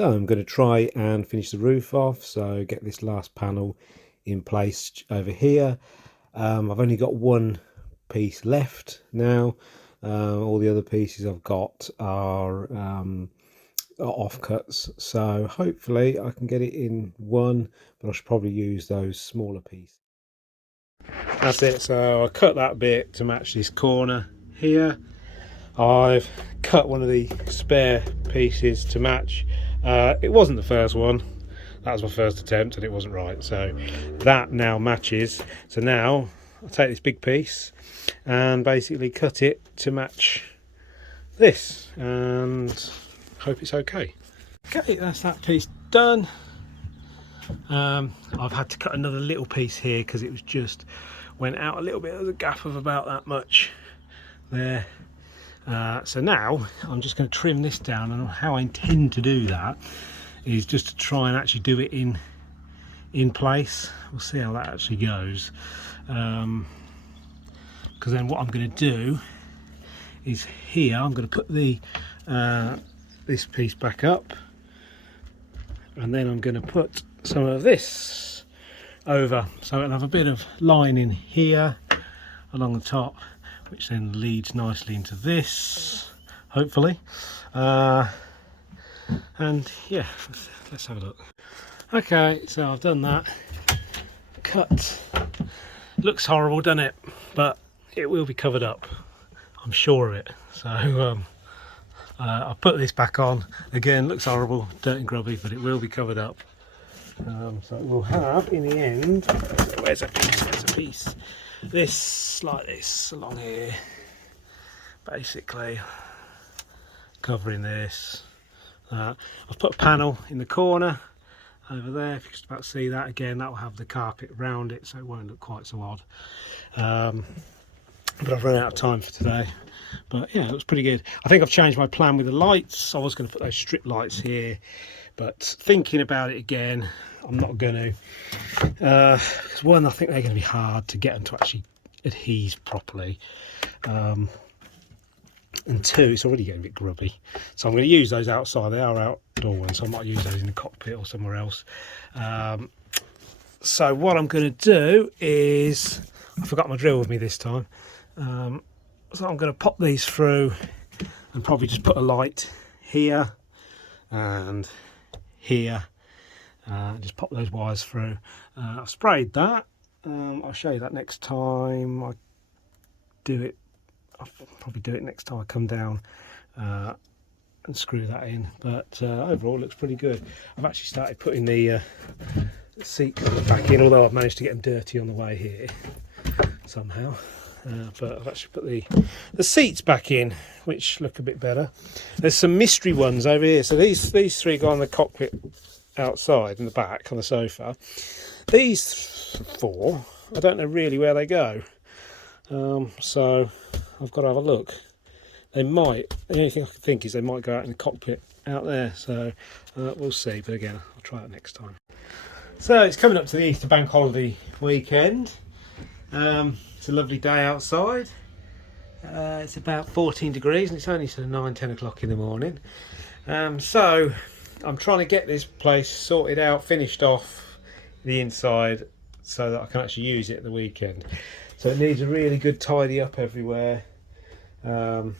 So I'm going to try and finish the roof off, so get this last panel in place over here. I've only got one piece left now. All the other pieces I've got are offcuts, so hopefully I can get it in one, but I should probably use those smaller pieces. That's it, so I cut that bit to match this corner here. I've cut one of the spare pieces to match. It wasn't the first one, that was my first attempt and it wasn't right, so that now matches. So now I'll take this big piece and basically cut it to match this and hope it's okay. Okay, that's that piece done. I've had to cut another little piece here because it was just went out a little bit. There's a gap of about that much there. So now I'm just going to trim this down, and how I intend to do that is just to try and actually do it in place. We'll see how that actually goes, because then what I'm going to do is here I'm going to put the this piece back up, and then I'm going to put some of this over, so it'll have a bit of lining here along the top, which then leads nicely into this, hopefully. And yeah, let's have a look. Okay, so I've done that. Cut. Looks horrible, doesn't it? But it will be covered up, I'm sure of it. So I'll put this back on. Again, looks horrible, dirt and grubby, but it will be covered up. So we'll have, in the end, where's a piece? There's a piece. This, like this, along here, basically covering this. I've put a panel in the corner over there. If you can just about see that, again, that will have the carpet around it, so it won't look quite so odd. But I've run out of time for today. But yeah, it looks pretty good. I think I've changed my plan with the lights. I was going to put those strip lights here, but thinking about it again, I'm not going to. Because one, I think they're going to be hard to get them to actually adhere properly. And two, it's already getting a bit grubby. So I'm going to use those outside. They are outdoor ones, so I might use those in the cockpit or somewhere else. So what I'm going to do is, I forgot my drill with me this time. So I'm going to pop these through and probably just put a light here and here. Just pop those wires through. I've sprayed that. I'll show you that next time I do it. I'll probably do it next time I come down and screw that in. But overall, it looks pretty good. I've actually started putting the seat cover back in, although I've managed to get them dirty on the way here somehow. But I've actually put the seats back in, which look a bit better. There's some mystery ones over here. So these three go on the cockpit outside in the back on the sofa. These four, I don't know really where they go. So I've got to have a look. They might, the only thing I can think is they might go out in the cockpit out there. So we'll see. But again, I'll try it next time. So it's coming up to the Easter bank holiday weekend. It's a lovely day outside. It's about 14 degrees and it's only sort of 9-10 o'clock in the morning. So I'm trying to get this place sorted out, finished off the inside, so that I can actually use it at the weekend. So it needs a really good tidy up everywhere. So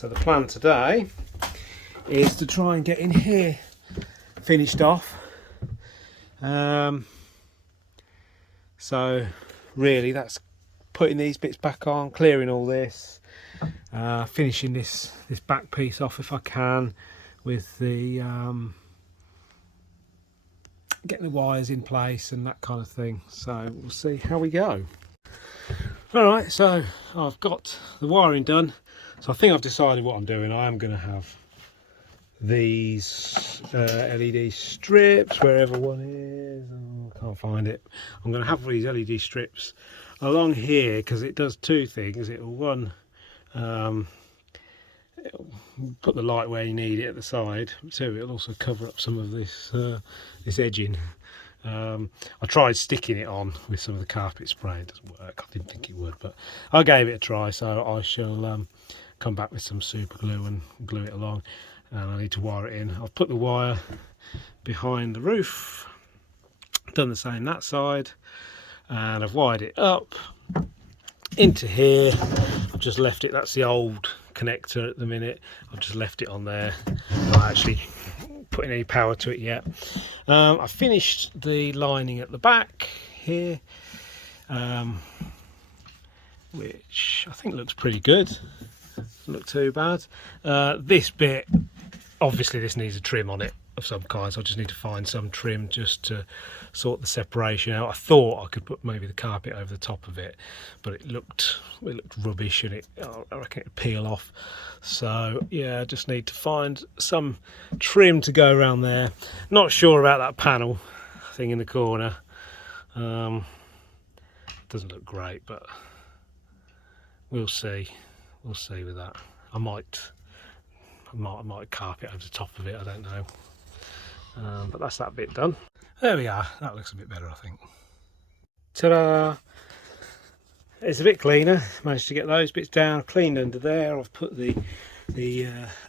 the plan today is to try and get in here finished off. So really that's putting these bits back on, clearing all this, finishing this back piece off if I can, with the getting the wires in place and that kind of thing. So we'll see how we go. Alright, so I've got the wiring done, so I think I've decided what I'm doing. I am going to have these LED strips wherever one is. Oh, I can't find it. I'm going to have these LED strips along here because it does two things. It'll it'll put the light where you need it at the side. Two, it'll also cover up some of this this edging. I tried sticking it on with some of the carpet spray. It doesn't work. I didn't think it would, but I gave it a try. So I shall come back with some super glue and glue it along. and I need to wire it in. I've put the wire behind the roof, done the same that side, and I've wired it up into here. I've just left it, that's the old connector at the minute, I've just left it on there, not actually putting any power to it yet. I finished the lining at the back here, which I think looks pretty good, doesn't look too bad. This bit, obviously this needs a trim on it of some kind, so I just need to find some trim just to sort the separation out. I thought I could put maybe the carpet over the top of it, but it looked rubbish, and I reckon it'd peel off. So yeah, I just need to find some trim to go around there. Not sure about that panel thing in the corner. Doesn't look great, but we'll see. We'll see with that. I might carpet over the top of it, I don't know. But that's that bit done. There we are, that looks a bit better, I think. Ta-da! It's a bit cleaner. Managed to get those bits down, cleaned under there. I've put the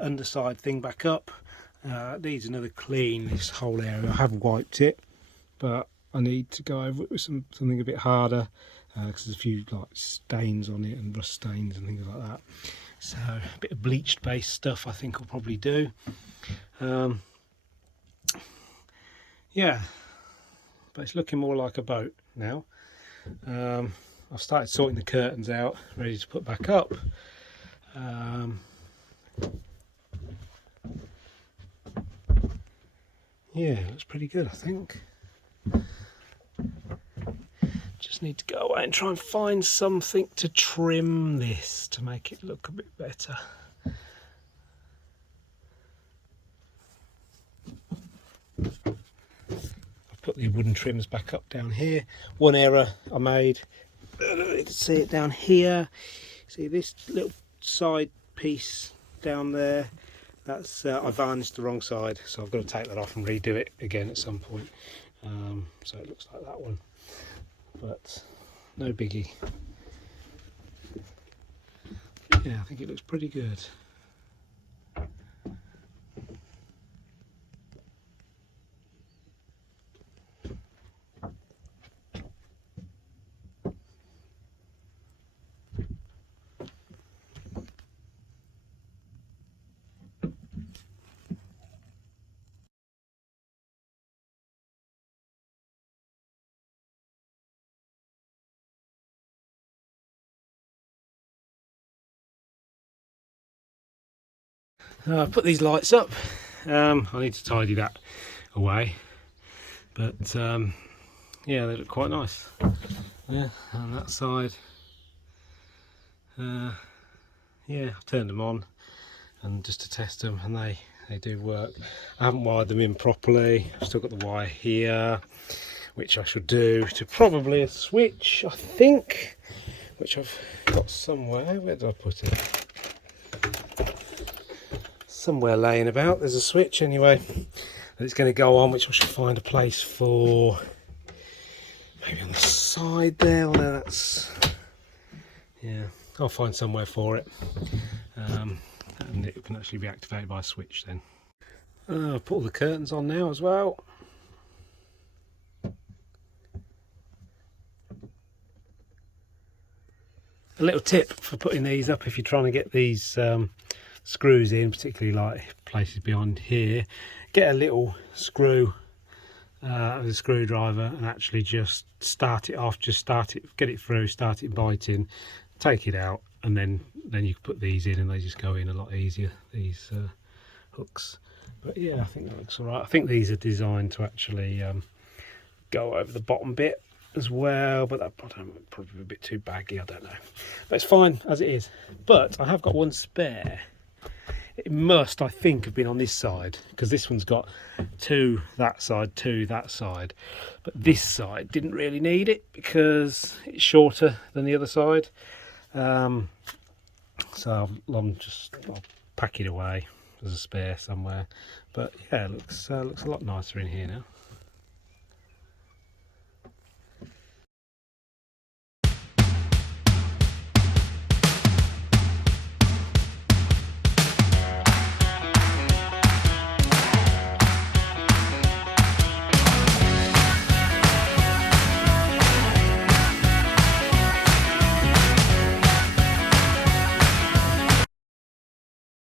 underside thing back up. It needs another clean, this whole area. I have wiped it, but I need to go over it with something a bit harder, because there's a few like stains on it and rust stains and things like that. So a bit of bleached based stuff I think will probably do. Yeah, but it's looking more like a boat now. I've started sorting the curtains out, ready to put back up. Yeah, it looks pretty good, I think. Just need to go away and try and find something to trim this to make it look a bit better. Put the wooden trims back up down here. One error I made, you can see it down here. See this little side piece down there? That's I varnished the wrong side, so I've got to take that off and redo it again at some point. So it looks like that one, but no biggie. Yeah, I think it looks pretty good. I've put these lights up. I need to tidy that away, but yeah, they look quite nice. Yeah, on that side, yeah, I've turned them on and just to test them, and they do work. I haven't wired them in properly. I've still got the wire here, which I should do to probably a switch, I think, which I've got somewhere. Where did I put it? Somewhere laying about. There's a switch anyway that it's going to go on, which I should find a place for, maybe on the side there. Well, no, that's, yeah, I'll find somewhere for it, and it can actually be activated by a switch then. I've put all the curtains on now as well. A little tip for putting these up, if you're trying to get these screws in, particularly like places beyond here, get a little screw with a screwdriver and actually just start it off, just start it, get it through, start it biting, take it out, and then you can put these in and they just go in a lot easier, these hooks. But yeah, I think that looks all right. I think these are designed to actually go over the bottom bit as well, but that probably a bit too baggy, I don't know, but it's fine as it is. But I have got one spare. It must, I think, have been on this side, because this one's got two that side, two that side, but this side didn't really need it because it's shorter than the other side. So I'll pack it away as a spare somewhere. But yeah, it looks a lot nicer in here now.